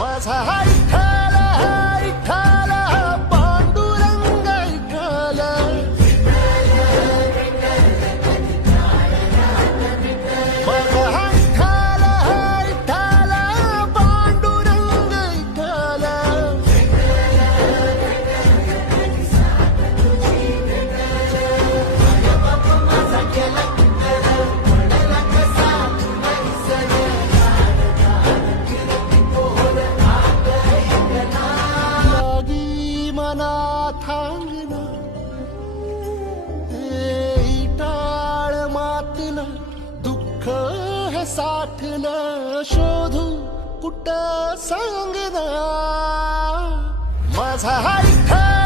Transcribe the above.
माझा हा विठ्ठल, हा विठ्ठल, पांडुरंग विठ्ठल. माझा हा विठ्ठल, हा विठ्ठल, पांडुरंग विठ्ठल. लागी मना थांगना हे टाळ मातन दुःख हे साठन शोधू कुठं सांगना माझा हा विठ्ठल.